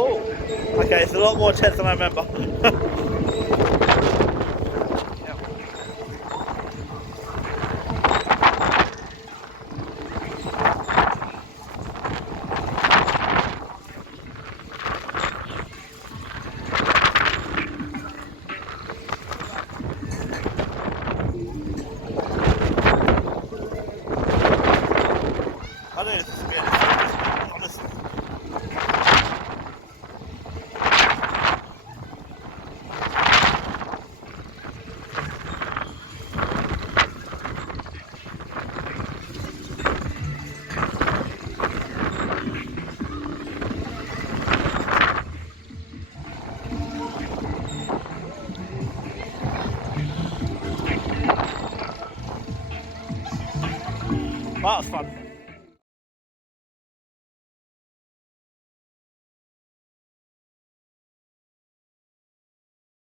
cool. Okay, it's a lot more intense than I remember. I know this is weird, honestly. Wow, that was fun.